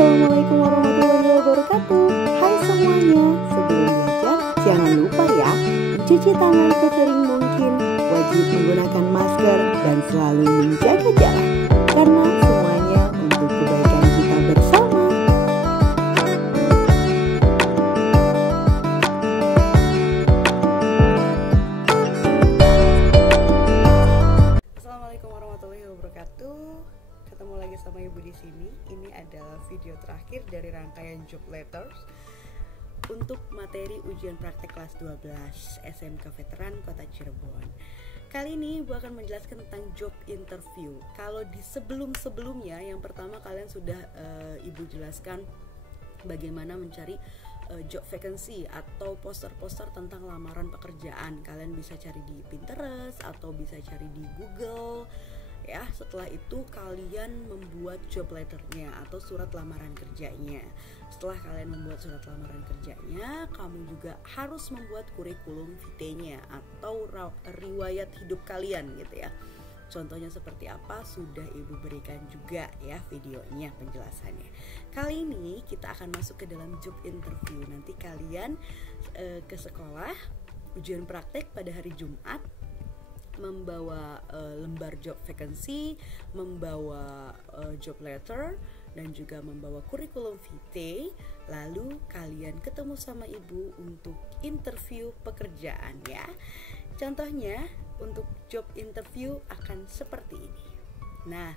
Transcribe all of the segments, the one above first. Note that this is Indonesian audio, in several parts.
Assalamualaikum warahmatullahi wabarakatuh. Hai semuanya, sebelum belajar jangan lupa ya mencuci tangan sesering mungkin, wajib menggunakan masker dan selalu menjaga jarak, karena semuanya untuk kebaikan kita bersama. Assalamualaikum warahmatullahi wabarakatuh. Ketemu lagi sama Ibu di sini. Ini adalah video terakhir dari rangkaian job letters untuk materi ujian praktek kelas 12 SMK Veteran Kota Cirebon. Kali ini Ibu akan menjelaskan tentang job interview. Kalau di sebelum-sebelumnya, yang pertama kalian sudah Ibu jelaskan bagaimana mencari job vacancy atau poster-poster tentang lamaran pekerjaan. Kalian bisa cari di Pinterest atau bisa cari di Google. Ya, setelah itu kalian membuat job letternya atau surat lamaran kerjanya. Setelah kalian membuat surat lamaran kerjanya, kamu juga harus membuat kurikulum vitae-nya atau riwayat hidup kalian gitu ya. Contohnya seperti apa sudah Ibu berikan juga ya videonya, penjelasannya. Kali ini kita akan masuk ke dalam job interview. Nanti kalian ke sekolah, ujian praktek pada hari Jumat, membawa lembar job vacancy, membawa job letter, dan juga membawa kurikulum vitae. Lalu kalian ketemu sama Ibu untuk interview pekerjaan ya. Contohnya untuk job interview akan seperti ini. Nah,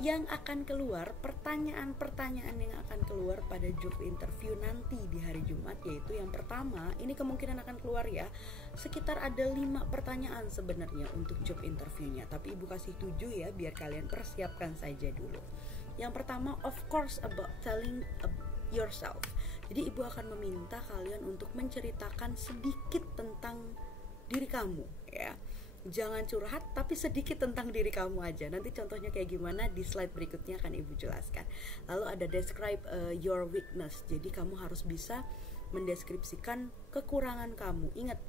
yang akan keluar, pertanyaan-pertanyaan yang akan keluar pada job interview nanti di hari Jumat, yaitu yang pertama, ini kemungkinan akan keluar ya, sekitar ada 5 pertanyaan sebenarnya untuk job interviewnya, tapi Ibu kasih 7 ya, biar kalian persiapkan saja dulu. Yang pertama, of course about telling yourself. Jadi Ibu akan meminta kalian untuk menceritakan sedikit tentang diri kamu ya. Jangan curhat, tapi sedikit tentang diri kamu aja. Nanti contohnya kayak gimana di slide berikutnya akan Ibu jelaskan. Lalu ada describe your weakness. Jadi kamu harus bisa mendeskripsikan kekurangan kamu. Ingat,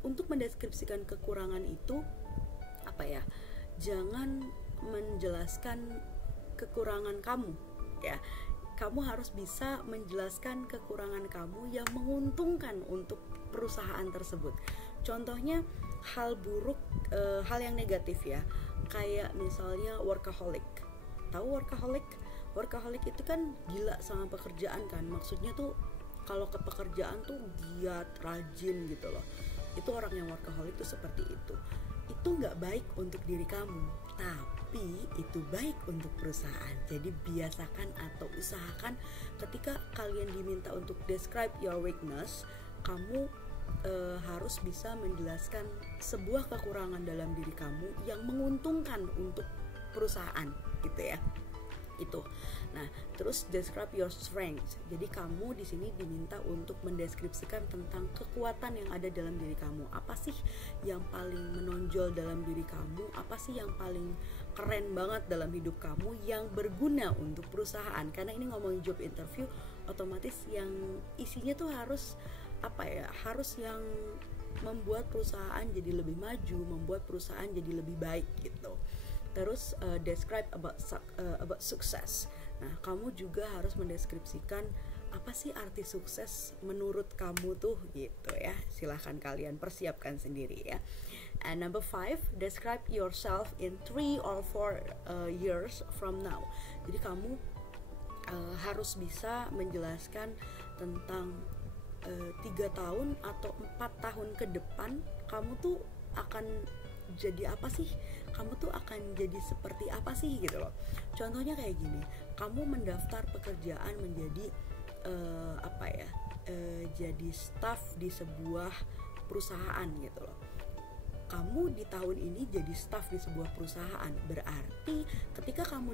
untuk mendeskripsikan kekurangan itu apa ya? Jangan menjelaskan kekurangan kamu ya. Kamu harus bisa menjelaskan kekurangan kamu yang menguntungkan untuk perusahaan tersebut. Contohnya hal buruk, hal yang negatif ya, kayak misalnya workaholic. Tahu workaholic? Workaholic itu kan gila sama pekerjaan kan, maksudnya tuh kalau ke pekerjaan tuh giat, rajin gitu loh. Itu orang yang workaholic tuh seperti itu. Itu nggak baik untuk diri kamu, tapi itu baik untuk perusahaan. Jadi biasakan atau usahakan ketika kalian diminta untuk describe your weakness, kamu harus bisa menjelaskan sebuah kekurangan dalam diri kamu yang menguntungkan untuk perusahaan gitu ya. Itu. Nah, terus describe your strength. Jadi kamu di sini diminta untuk mendeskripsikan tentang kekuatan yang ada dalam diri kamu. Apa sih yang paling menonjol dalam diri kamu? Apa sih yang paling keren banget dalam hidup kamu yang berguna untuk perusahaan? Karena ini ngomongin job interview, otomatis yang isinya tuh harus apa ya? Harus yang membuat perusahaan jadi lebih maju, membuat perusahaan jadi lebih baik gitu. Terus describe about success. Nah, kamu juga harus mendeskripsikan apa sih arti sukses menurut kamu tuh gitu ya. Silahkan kalian persiapkan sendiri ya. And number 5, describe yourself in 3 or 4 years from now. Jadi kamu harus bisa menjelaskan tentang 3 tahun atau 4 tahun ke depan kamu tuh akan jadi apa sih? Kamu tuh akan jadi seperti apa sih gitu loh. Contohnya kayak gini, kamu mendaftar pekerjaan menjadi jadi staff di sebuah perusahaan gitu loh. Kamu di tahun ini jadi staff di sebuah perusahaan, berarti ketika kamu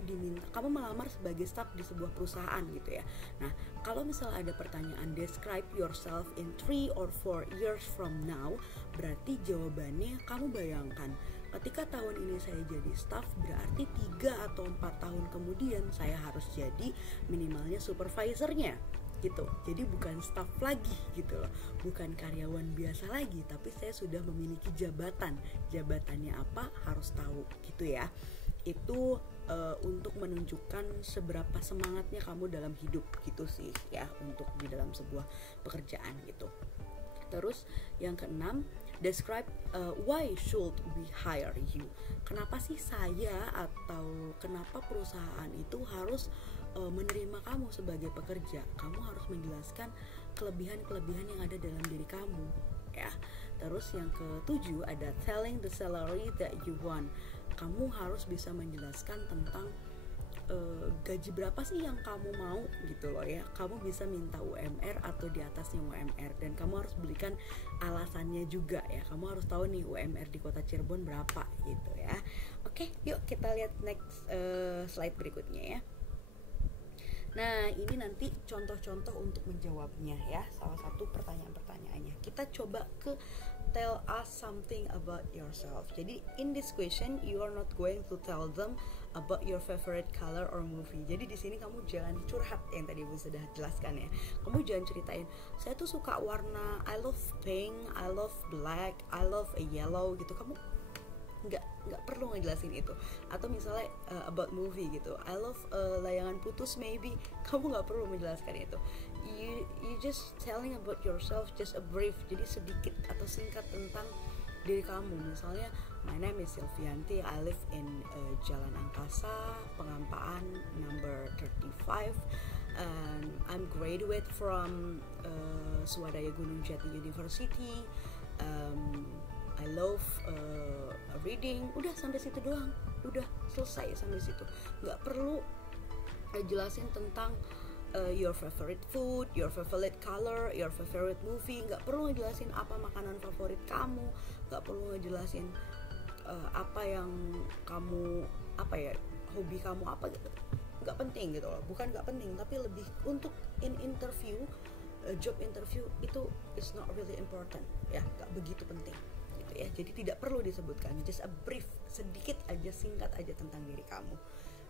melamar sebagai staff di sebuah perusahaan gitu ya. Nah, kalau misalnya ada pertanyaan describe yourself in 3 or 4 years from now, berarti jawabannya kamu bayangkan, ketika tahun ini saya jadi staff, berarti 3 atau 4 tahun kemudian saya harus jadi minimalnya supervisornya gitu. Jadi bukan staff lagi gitu loh, bukan karyawan biasa lagi, tapi saya sudah memiliki jabatan. Jabatannya apa harus tahu gitu ya. Itu untuk menunjukkan seberapa semangatnya kamu dalam hidup gitu sih ya, untuk di dalam sebuah pekerjaan gitu. Terus yang keenam, describe why should we hire you. Kenapa sih saya atau kenapa perusahaan itu harus menerima kamu sebagai pekerja. Kamu harus menjelaskan kelebihan-kelebihan yang ada dalam diri kamu ya. Terus yang ketujuh ada telling the salary that you want. Kamu harus bisa menjelaskan tentang gaji berapa sih yang kamu mau gitu loh ya. Kamu bisa minta UMR atau di atasnya UMR, dan kamu harus berikan alasannya juga ya. Kamu harus tahu nih UMR di kota Cirebon berapa gitu ya. Oke, yuk kita lihat next slide berikutnya ya. Nah, ini nanti contoh-contoh untuk menjawabnya ya. Salah satu pertanyaan-pertanyaannya. Kita coba ke tell us something about yourself. Jadi, in this question you are not going to tell them about your favorite color or movie. Jadi di sini kamu jangan curhat yang tadi Bu sudah jelaskan ya. Kamu jangan ceritain, saya tuh suka warna, I love pink, I love black, I love a yellow gitu. Kamu nggak perlu ngejelasin itu. Atau misalnya about movie gitu, I love Layangan Putus maybe, kamu nggak perlu menjelaskan itu. You just telling about yourself, just a brief, jadi sedikit atau singkat tentang diri kamu. Misalnya, my name is Silvianti, I live in Jalan Angkasa, Pengampaan number 35, and I'm graduate from Swadaya Gunung Jati University. I love reading. Udah sampai situ doang. Udah selesai sampai situ. Nggak perlu jelasin tentang your favorite food, your favorite color, your favorite movie. Nggak perlu ngejelasin apa makanan favorit kamu. Nggak perlu ngejelasin apa yang kamu, apa ya, hobi kamu apa gitu. Nggak penting gitu loh. Bukan nggak penting, tapi lebih untuk in interview, job interview itu is not really important ya. Nggak begitu penting ya. Jadi tidak perlu disebutkan, just a brief, sedikit aja, singkat aja tentang diri kamu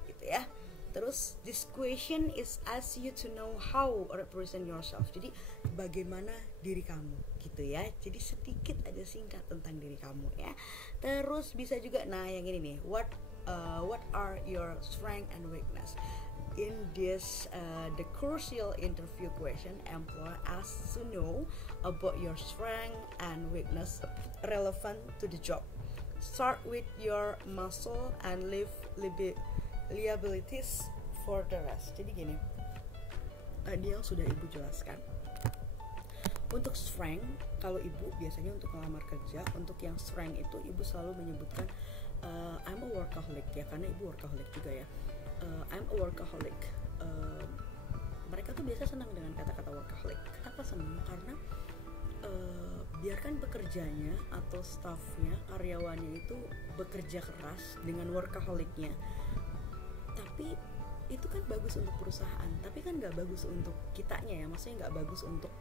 gitu ya. Terus this question is ask you to know how represent yourself. Jadi bagaimana diri kamu gitu ya. Jadi sedikit aja singkat tentang diri kamu ya. Terus bisa juga, nah yang ini nih, what are your strength and weakness. In this the crucial interview question, employer asks to know about your strength and weakness relevant to the job. Start with your muscle and leave liabilities for the rest. Jadi gini, tadi yang sudah Ibu jelaskan. Untuk strength, kalau Ibu biasanya untuk melamar kerja, untuk yang strength itu Ibu selalu menyebutkan I'm a workaholic ya, karena Ibu workaholic juga ya. I'm a workaholic. Mereka tuh biasa senang dengan kata-kata workaholic. Kenapa senang? Karena biarkan pekerjanya atau staffnya, karyawannya itu bekerja keras dengan workaholicnya, tapi itu kan bagus untuk perusahaan, tapi kan nggak bagus untuk kitanya ya. Maksudnya nggak bagus untuk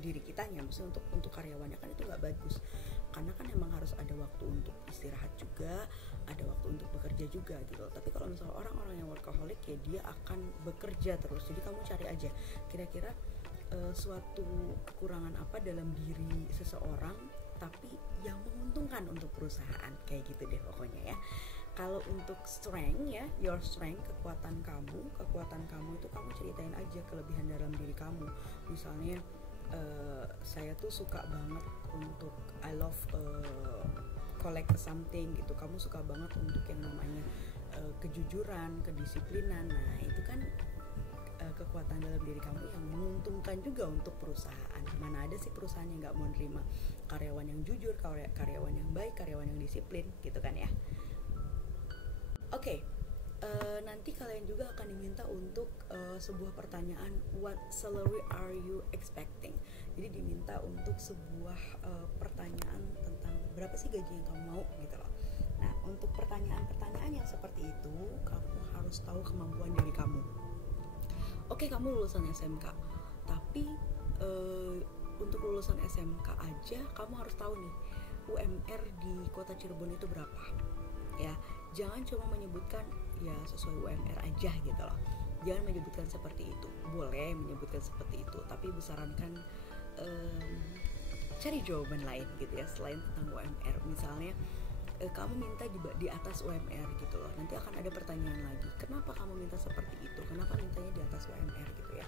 diri kitanya, maksudnya untuk karyawannya kan itu nggak bagus. Karena kan emang harus ada waktu untuk istirahat juga, ada waktu untuk bekerja juga gitu. Tapi kalau misalnya orang-orang yang workaholic ya, dia akan bekerja terus. Jadi kamu cari aja kira-kira suatu kekurangan apa dalam diri seseorang tapi yang menguntungkan untuk perusahaan, kayak gitu deh pokoknya ya. Kalau untuk strength ya, your strength, kekuatan kamu itu kamu ceritain aja kelebihan dalam diri kamu. Misalnya saya tuh suka banget untuk I love collect something gitu. Kamu suka banget untuk yang namanya kejujuran, kedisiplinan. Nah itu kan kekuatan dalam diri kamu yang menguntungkan juga untuk perusahaan. Mana ada sih perusahaan yang nggak mau nerima karyawan yang jujur, karyawan yang baik, karyawan yang disiplin gitu kan ya. Oke, nanti kalian juga akan diminta untuk sebuah pertanyaan, what salary are you expecting? Jadi diminta untuk sebuah pertanyaan tentang berapa sih gaji yang kamu mau gitu loh. Nah, untuk pertanyaan-pertanyaan yang seperti itu, kamu harus tahu kemampuan diri kamu. Oke, kamu lulusan SMK, tapi untuk lulusan SMK aja kamu harus tahu nih UMR di kota Cirebon itu berapa ya. Jangan cuma menyebutkan ya sesuai UMR aja gitu loh. Jangan menyebutkan seperti itu. Boleh menyebutkan seperti itu, tapi Ibu sarankan cari jawaban lain gitu ya selain tentang UMR. Misalnya kamu minta di atas UMR gitu loh. Nanti akan ada pertanyaan lagi, kenapa kamu minta seperti itu, kenapa mintanya di atas UMR gitu ya.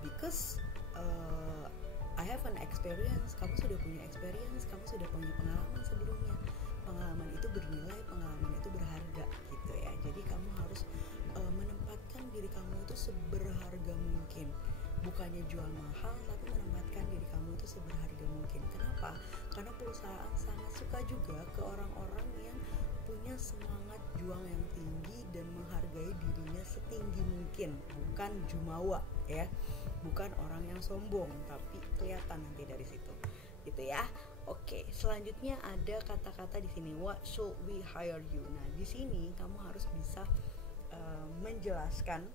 Because I have an experience. Kamu sudah punya experience, kamu sudah punya pengalaman sebelumnya. Pengalaman itu bernilai, pengalaman itu berharga gitu ya. Jadi kamu harus menempatkan diri kamu itu seberharga mungkin. Bukannya jual mahal, tapi menempatkan diri kamu itu seberharga mungkin. Kenapa? Karena perusahaan sangat suka juga ke orang-orang yang punya semangat juang yang tinggi dan menghargai dirinya setinggi mungkin. Bukan jumawa ya, bukan orang yang sombong, tapi kelihatan nanti dari situ gitu ya. Oke, selanjutnya ada kata-kata di sini, what should we hire you. Nah, di sini kamu harus bisa menjelaskan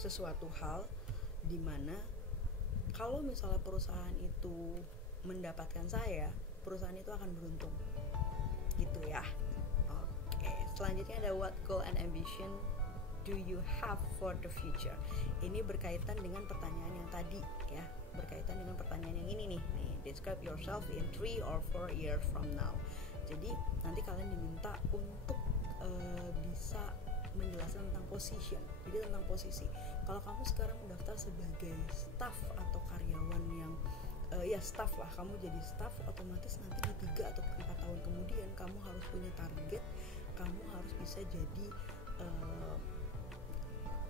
sesuatu hal di mana kalau misalnya perusahaan itu mendapatkan saya, perusahaan itu akan beruntung gitu ya. Oke, selanjutnya ada what goal and ambition do you have for the future. Ini berkaitan dengan pertanyaan yang tadi ya, berkaitan dengan pertanyaan yang ini nih, describe yourself in 3 or 4 years from now. Jadi nanti kalian diminta untuk bisa menjelaskan tentang position. Jadi tentang posisi. Kalau kamu sekarang mendaftar sebagai staff atau karyawan yang staff lah, kamu jadi staff, otomatis nanti di 3 atau 4 tahun kemudian kamu harus punya target, kamu harus bisa jadi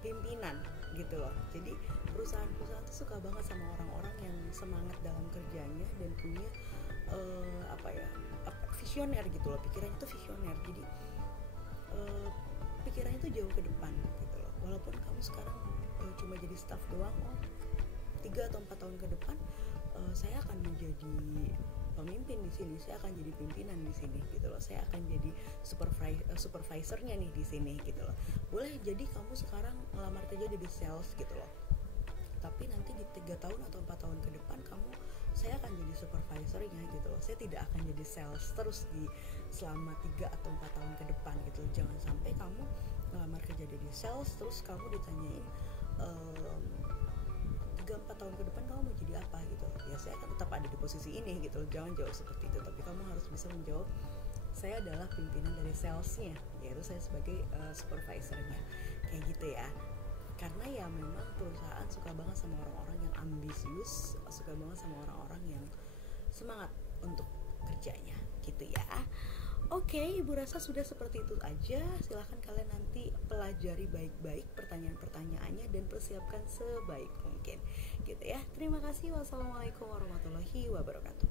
pimpinan gitu loh. Jadi perusahaan-perusahaan tuh suka banget sama orang-orang yang semangat dalam kerjanya dan punya visioner gitu loh. Pikirannya tuh visioner. Jadi pikirannya tuh jauh ke depan gitu loh. Walaupun kamu sekarang cuma jadi staff doang, 3 atau 4 tahun ke depan saya akan menjadi pemimpin di sini, saya akan jadi pimpinan di sini gitu loh, saya akan jadi supervisornya nih di sini gitu loh. Boleh jadi kamu sekarang ngelamar kerja jadi sales gitu loh, tapi nanti di 3 tahun atau 4 tahun ke depan saya akan jadi supervisornya gitu loh. Saya tidak akan jadi sales terus selama 3 atau 4 tahun ke depan gitu. Jangan sampai kamu ngelamar kerja jadi sales terus kamu ditanyain 3-4 tahun ke depan kamu mau jadi apa gitu. Ya saya akan tetap ada di posisi ini gitu. Jangan jawab seperti itu, tapi kamu harus bisa menjawab, saya adalah pimpinan dari salesnya, yaitu saya sebagai supervisornya, kayak gitu ya. Karena ya memang perusahaan suka banget sama orang-orang yang ambisius, suka banget sama orang-orang yang semangat untuk kerjanya gitu ya. Oke, Ibu rasa sudah seperti itu aja. Silahkan kalian nanti pelajari baik-baik pertanyaan-pertanyaannya dan persiapkan sebaik mungkin gitu ya. Terima kasih. Wassalamualaikum warahmatullahi wabarakatuh.